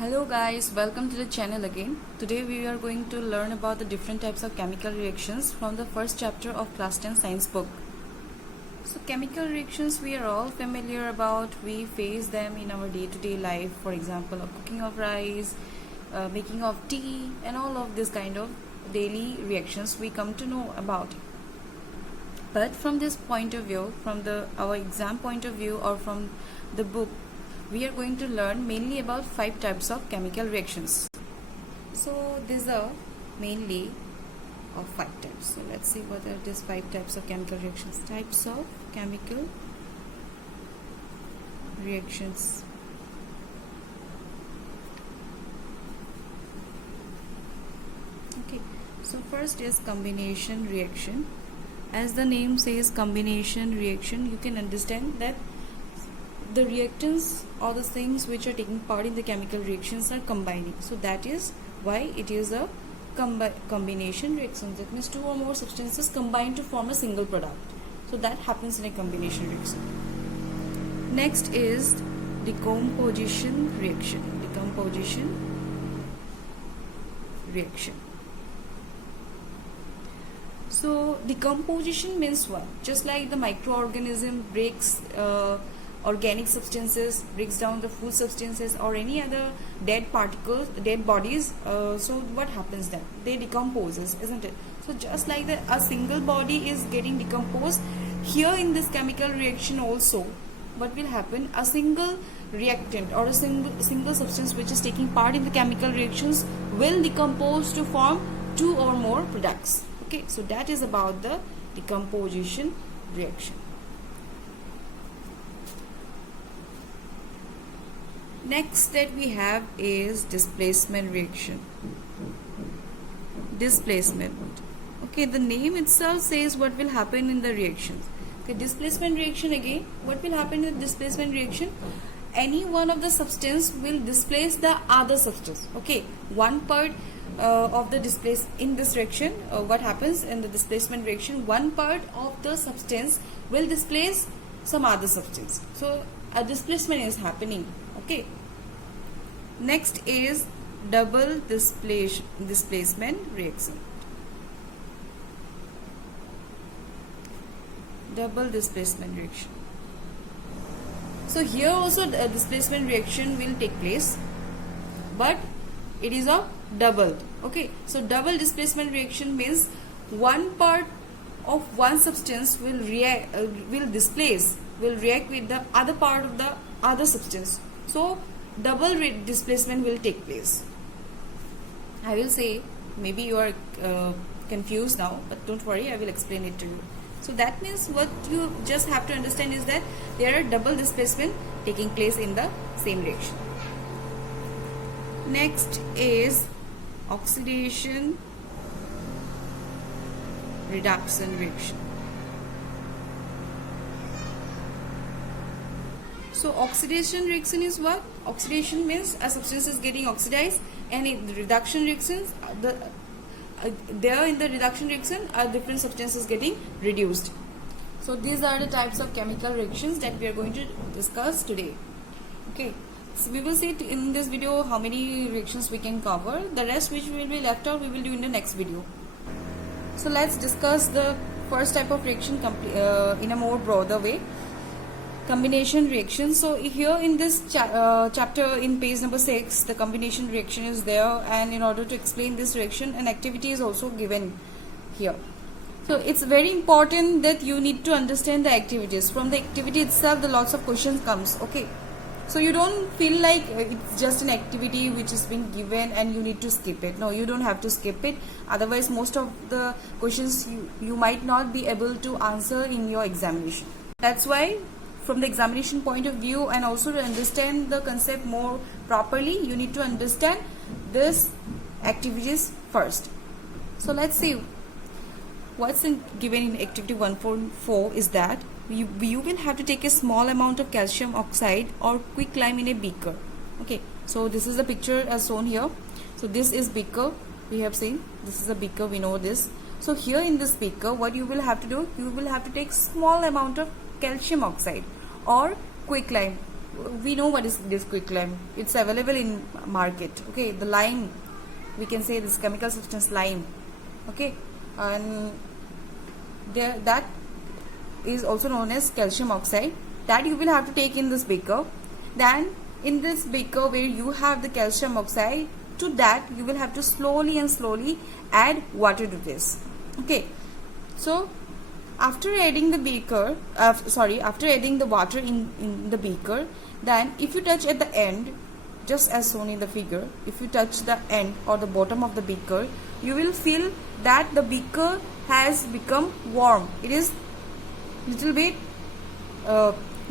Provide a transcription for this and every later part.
Hello guys, welcome to the channel again. Today we are going to learn about the different types of chemical reactions from the first chapter of class 10 science book. So chemical reactions we are all familiar about. We face them in our day-to-day life. For example, cooking of rice, making of tea, and all of this kind of daily reactions we come to know about. But from this point of view, from our exam point of view or from the book, we are going to learn mainly about 5 types of chemical reactions. So these are mainly of 5 types. So let's see what are these 5 types of chemical reactions. Types of chemical reactions. Okay, so first is combination reaction. As the name says, combination reaction, you can understand that the reactants or the things which are taking part in the chemical reactions are combining. So that is why it is a combination reaction. That means 2 or more substances combine to form a single product. So that happens in a combination reaction. Next is decomposition reaction. Decomposition reaction. So decomposition means what? Just like the microorganism breaks organic substances, breaks down the food substances or any other dead particles, dead bodies, so what happens then? They decomposes, isn't it? So just like that a single body is getting decomposed, here in this chemical reaction also what will happen? A single reactant or a single substance which is taking part in the chemical reactions will decompose to form 2 or more products. Okay, so that is about the decomposition reaction. Next that we have is displacement reaction. Displacement. Okay, the name itself says what will happen in the reactions. Okay, displacement reaction again. What will happen in the displacement reaction? Any one of the substance will displace the other substance. Okay, one part of the displace in this reaction. What happens in the displacement reaction? One part of the substance will displace some other substance. So a displacement is happening. Okay. Next is double displacement reaction. Double displacement reaction. So here also a displacement reaction will take place, but it is a double. Okay, so double displacement reaction means one part of one substance will react with the other part of the other substance. So double displacement will take place. I will say, maybe you are confused now, but don't worry, I will explain it to you. So that means what you just have to understand is that there are double displacement taking place in the same reaction. Next is oxidation reduction reaction. So oxidation reaction is what? Oxidation means a substance is getting oxidized, and in the reduction reactions, there in the reduction reaction, a different substance is getting reduced. So these are the types of chemical reactions that we are going to discuss today. Okay, so we will see in this video how many reactions we can cover. The rest which will be left out we will do in the next video. So let's discuss the first type of reaction in a more broader way. Combination reaction. So here in this chapter in page number 6, the combination reaction is there, and in order to explain this reaction, an activity is also given here. So it's very important that you need to understand the activities. From the activity itself, the lots of questions comes. Okay, so you don't feel like it's just an activity which is being given and you need to skip it. No, you don't have to skip it. Otherwise, most of the questions you might not be able to answer in your examination. That's why, from the examination point of view, and also to understand the concept more properly, you need to understand this activities first. So let's see what's given in activity 1.4 is that you will have to take a small amount of calcium oxide or quick lime in a beaker. Okay, so this is the picture as shown here. So this is beaker, we have seen this is a beaker, we know this. So here in this beaker, what you will have to do, you will have to take small amount of calcium oxide or quick lime. we know what is this quicklime. It's available in market. Okay, the lime, we can say this chemical substance lime. Okay, and that is also known as calcium oxide, that you will have to take in this beaker. Then in this beaker where you have the calcium oxide, to that you will have to slowly add water to this. Okay, so after adding the beaker, after adding the water in the beaker, then if you touch at the end, just as shown in the figure, if you touch the end or the bottom of the beaker, you will feel that the beaker has become warm. It is little bit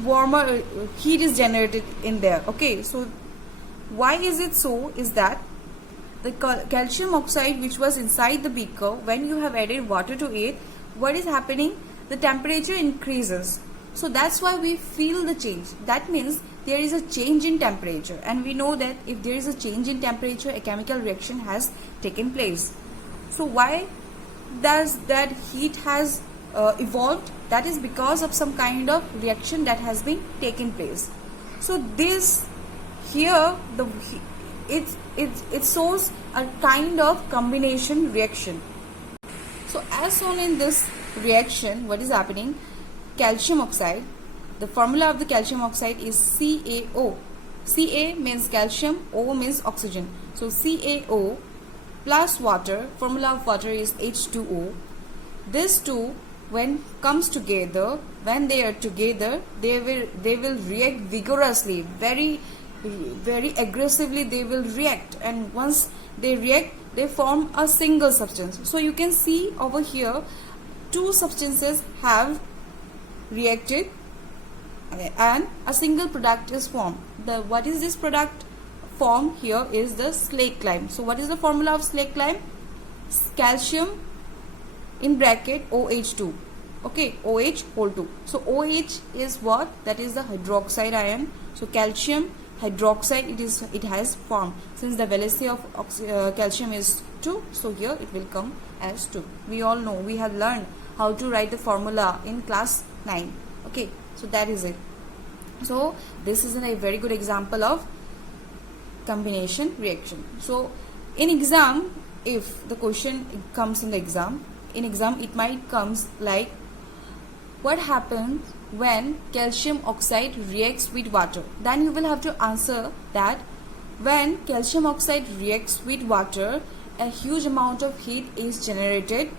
warmer, heat is generated in there. Okay, so why is it so? Is that the calcium oxide which was inside the beaker, when you have added water to it, what is happening? The temperature increases. So that's why we feel the change. That means there is a change in temperature, and we know that if there is a change in temperature, a chemical reaction has taken place. So why does that heat has evolved? That is because of some kind of reaction that has been taken place. So this here, it shows a kind of combination reaction. So as shown in this reaction, what is happening? Calcium oxide, the formula of the calcium oxide is CaO. Ca means calcium, O means oxygen. So CaO plus water, formula of water is H2O. These two, when comes together, when they are together, they will react vigorously, very aggressively they will react, and once they react, they form a single substance. So you can see over here, two substances have reacted and a single product is formed. What is this product formed here is the slaked lime. So what is the formula of slaked lime? Calcium in bracket OH2. Okay, OH whole 2. So OH is what? That is the hydroxide ion. So calcium hydroxide, it has formed. Since the valency of calcium is 2, so here it will come as 2. We all know, we have learned how to write the formula in class 9. Okay, so that is it. So this is a very good example of combination reaction. So in exam, if the question comes in the exam, it might comes like, what happens when calcium oxide reacts with water? Then you will have to answer that when calcium oxide reacts with water, a huge amount of heat is generated,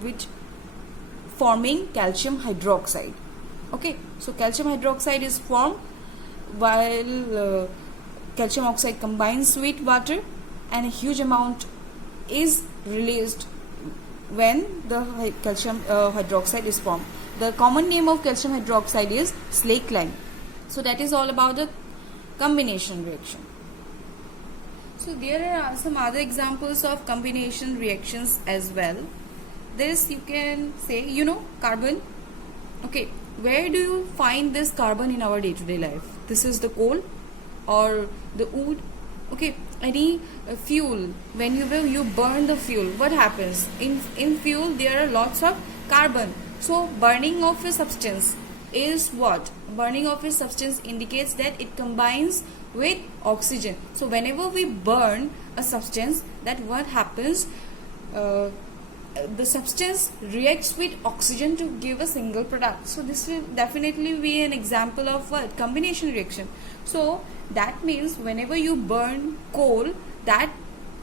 which forming calcium hydroxide. Okay, so calcium hydroxide is formed while calcium oxide combines with water, and a huge amount is released when the calcium hydroxide is formed. The common name of calcium hydroxide is slaked lime. So that is all about the combination reaction. So there are some other examples of combination reactions as well. This you can say, carbon. Okay, where do you find this carbon in our day-to-day life? This is the coal or the wood. Okay, any fuel, when you burn the fuel, what happens? In fuel there are lots of carbon. So burning of a substance is what? Burning of a substance indicates that it combines with oxygen. So whenever we burn a substance, that what happens? The substance reacts with oxygen to give a single product. So this will definitely be an example of what? Combination reaction. So that means whenever you burn coal, that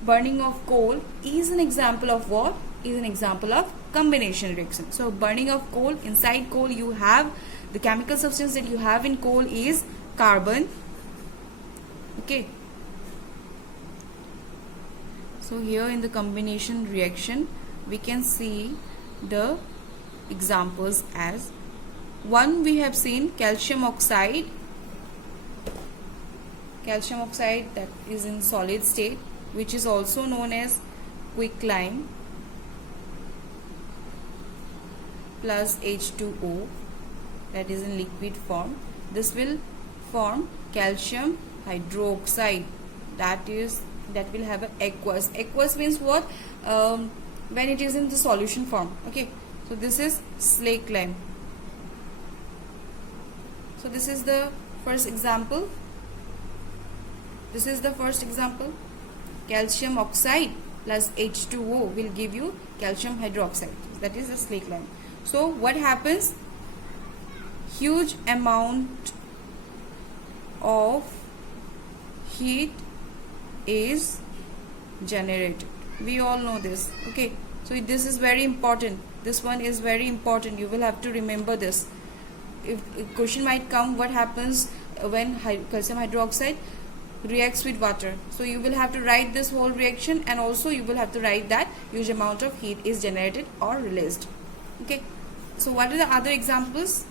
burning of coal is an example of what? Is an example of combination reaction. So burning of coal, inside coal you have the chemical substance that you have in coal is carbon. Okay. So here in the combination reaction, we can see the examples as one. We have seen calcium oxide that is in solid state, which is also known as quicklime, plus H2O, that is in liquid form. This will form calcium hydroxide, that will have an aqueous. Aqueous means what? When it is in the solution form. Okay, so this is slaked lime. So this is the first example. This is the first example. Calcium oxide plus H2O will give you calcium hydroxide. That is the slake lime. So what happens? Huge amount of heat is generated. We all know this. Okay. So this is very important. This one is very important. You will have to remember this. If question might come, what happens when calcium hydroxide reacts with water? So you will have to write this whole reaction, and also you will have to write that huge amount of heat is generated or released. Okay. So what are the other examples?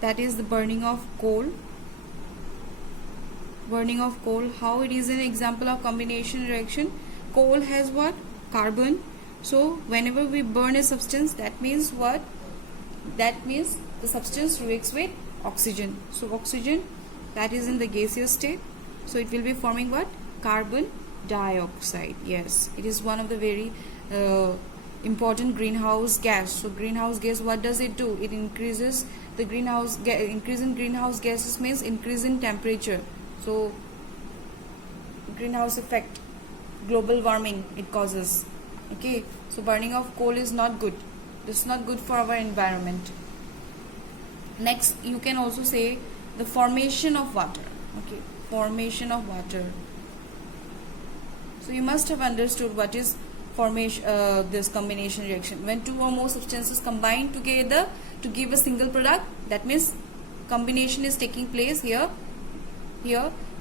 That is the burning of coal. Burning of coal, how it is an example of combination reaction? Coal has what? Carbon. So whenever we burn a substance, that means what? That means the substance reacts with oxygen. So oxygen, that is in the gaseous state. So it will be forming what? Carbon dioxide. Yes, it is one of the very important greenhouse gas. So greenhouse gas, what does it do? It increases the increase in greenhouse gases means increase in temperature. So greenhouse effect, global warming it causes. Okay, so burning of coal is not good. It's not good for our environment. Next, you can also say the formation of water. Okay, formation of water. So you must have understood what is formation, this combination reaction. When two or more substances combine together to give a single product, that means combination is taking place here.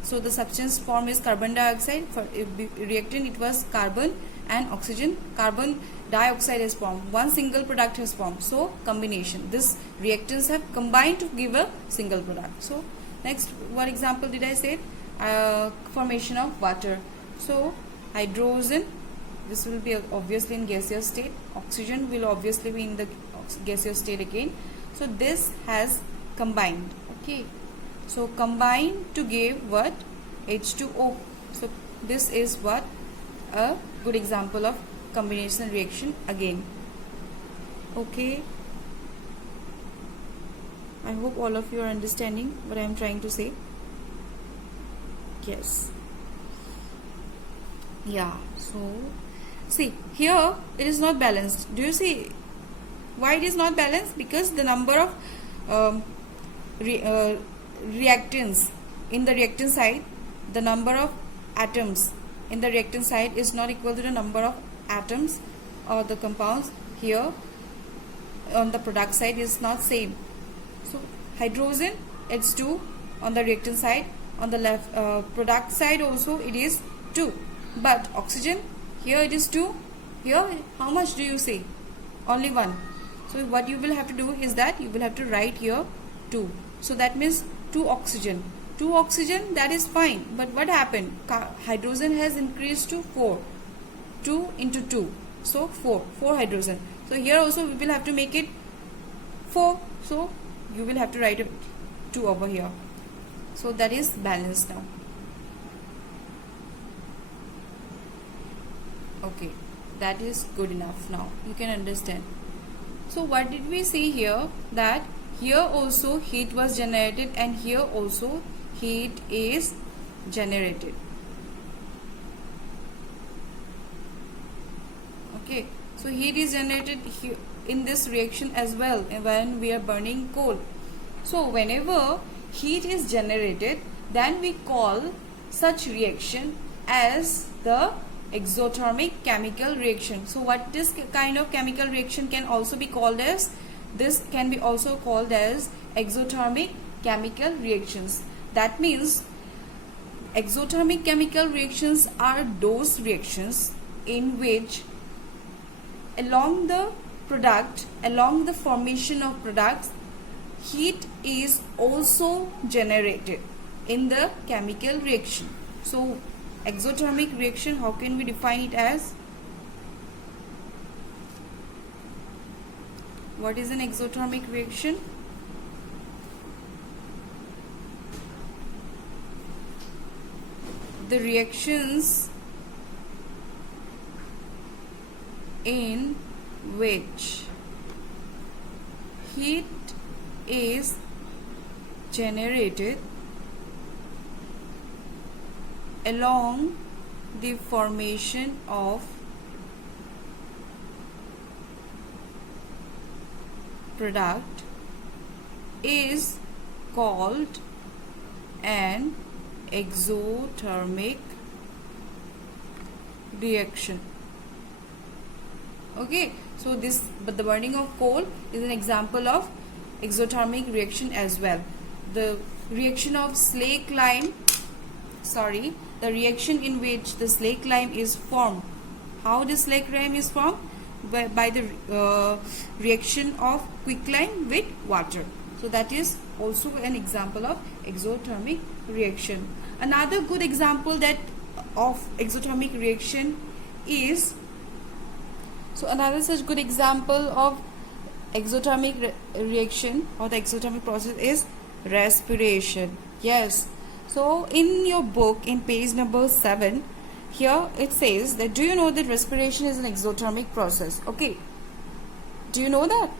So the substance form is carbon dioxide. For reactant, it was carbon and oxygen. Carbon dioxide has formed. One single product has formed. So combination. This reactants have combined to give a single product. So next, what example did I say? Formation of water. So hydrogen, this will be obviously in gaseous state. Oxygen will obviously be in the gaseous state again. So this has combined. Okay. So combine to give what? H2O. So this is what? A good example of combination reaction again. Okay. I hope all of you are understanding what I am trying to say. Yes. Yeah. So see, here it is not balanced. Do you see why it is not balanced? Because the number of reactants in the reactant side, the number of atoms in the reactant side is not equal to the number of atoms or the compounds here on the product side is not same. So hydrogen, it's 2 on the reactant side, on the left product side also it is 2, but oxygen here it is 2, here how much do you say? Only 1. So what you will have to do is that you will have to write here 2. So that means 2 oxygen. 2 oxygen, that is fine. But what happened? Hydrogen has increased to 4. 2 into 2. So 4. 4 hydrogen. So here also we will have to make it 4. So you will have to write 2 over here. So that is balanced now. Okay. That is good enough now. You can understand. So what did we see here? That here also heat was generated and here also heat is generated. Okay, so heat is generated here in this reaction as well when we are burning coal. So whenever heat is generated, then we call such reaction as the exothermic chemical reaction. So what this kind of chemical reaction can also be called as? This can be also called as exothermic chemical reactions. That means exothermic chemical reactions are those reactions in which along the formation of products, heat is also generated in the chemical reaction. So exothermic reaction, how can we define it as? What is an exothermic reaction? The reactions in which heat is generated along the formation of product is called an exothermic reaction. Okay, so but the burning of coal is an example of exothermic reaction as well. The reaction of the reaction in which the slaked lime is formed. How the slaked lime is formed? By the reaction of quicklime with water. So that is also an example of exothermic reaction. Another good example of exothermic reaction is, another such good example of exothermic reaction or the exothermic process is respiration. Yes. So in your book, in page number 7, here it says that, do you know that respiration is an exothermic process? Okay. Do you know that?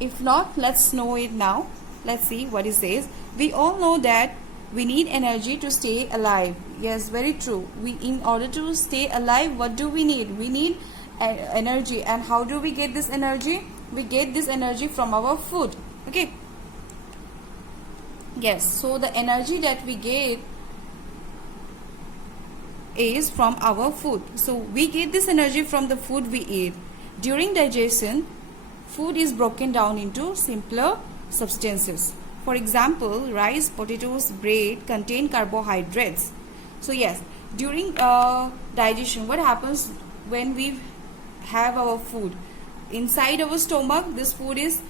If not, let's know it now. Let's see what it says. We all know that we need energy to stay alive. Yes, very true. In order to stay alive, what do we need? We need energy. And how do we get this energy? We get this energy from our food. Okay. Yes, so the energy that we get is from our food. So we get this energy from the food we eat. During digestion, food is broken down into simpler substances. For example, rice, potatoes, bread contain carbohydrates. So yes, during digestion, what happens when we have our food? Inside our stomach, this food is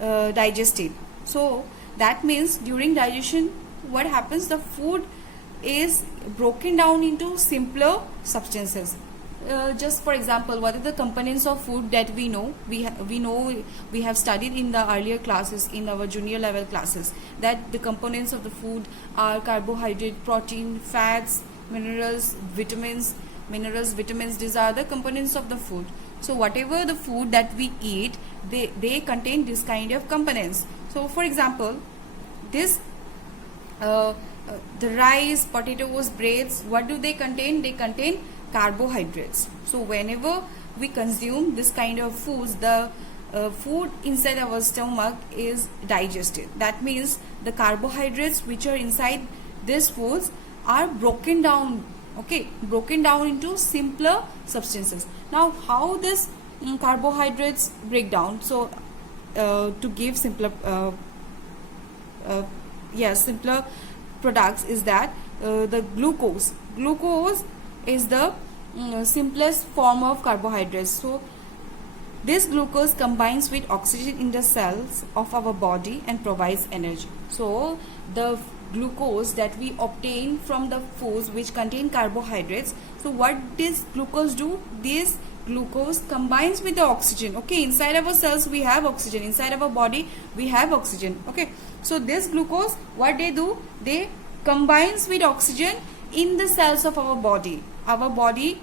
digested. So that means during digestion, what happens? The food is broken down into simpler substances. Just for example, what are the components of food that we know? We have studied in the earlier classes, in our junior level classes, that the components of the food are carbohydrate, protein, fats, minerals, vitamins. These are the components of the food. So whatever the food that we eat, they contain this kind of components. So for example, this the rice, potatoes, breads, what do they contain? They contain carbohydrates. So whenever we consume this kind of foods, the food inside our stomach is digested. That means the carbohydrates which are inside these foods are broken down. Okay, broken down into simpler substances. Now, how this carbohydrates break down? So to give simpler simpler products is that the glucose is the simplest form of carbohydrates. So this glucose combines with oxygen in the cells of our body and provides energy. So the glucose that we obtain from the foods which contain carbohydrates, so what this glucose do? This glucose combines with the oxygen. Okay, inside our cells we have oxygen, inside our body we have oxygen. Okay, so this glucose, what they do? They combines with oxygen in the cells of our body. Our body,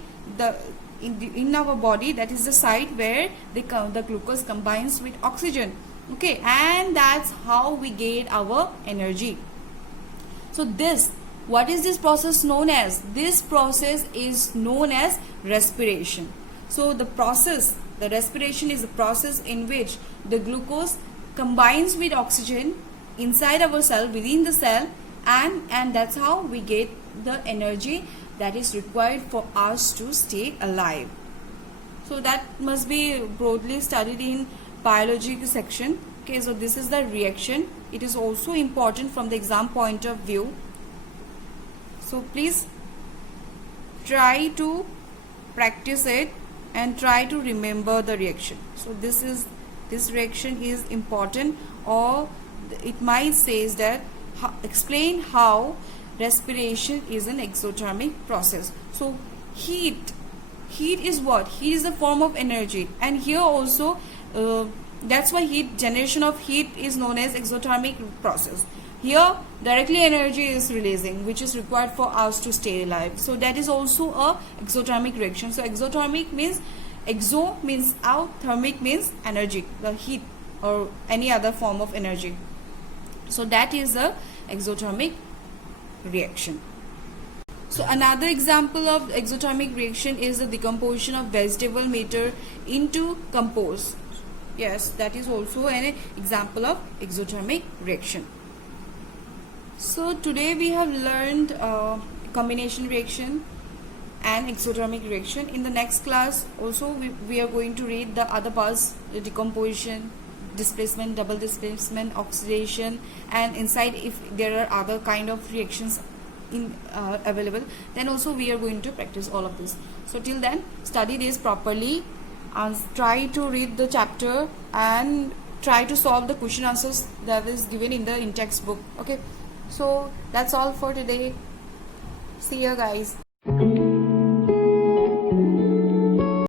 in our body, that is the site where the glucose combines with oxygen. Okay, and that's how we get our energy. So what is this process known as? This process is known as respiration. So the respiration is a process in which the glucose combines with oxygen inside our cell, within the cell, and that's how we get the energy that is required for us to stay alive. So that must be broadly studied in biology section. Okay, so this is the reaction. It is also important from the exam point of view. So please try to practice it and try to remember the reaction. So this reaction is important, or it might says that explain how respiration is an exothermic process. So heat is what? Heat is a form of energy, and here also that's why generation of heat is known as exothermic process. Here directly energy is releasing, which is required for us to stay alive. So that is also a exothermic reaction. So exothermic means Exo means out, thermic means energy, the heat or any other form of energy. So that is the exothermic reaction. So another example of exothermic reaction is the decomposition of vegetable matter into compost. Yes, that is also an example of exothermic reaction. So today we have learned combination reaction and exothermic reaction. In the next class also we are going to read the other parts, the decomposition, displacement, double displacement, oxidation, and inside if there are other kind of reactions in available, then also we are going to practice all of this. So till then, study this properly and try to read the chapter and try to solve the question answers that is given in the in-text book. Okay, so that's all for today. See you guys.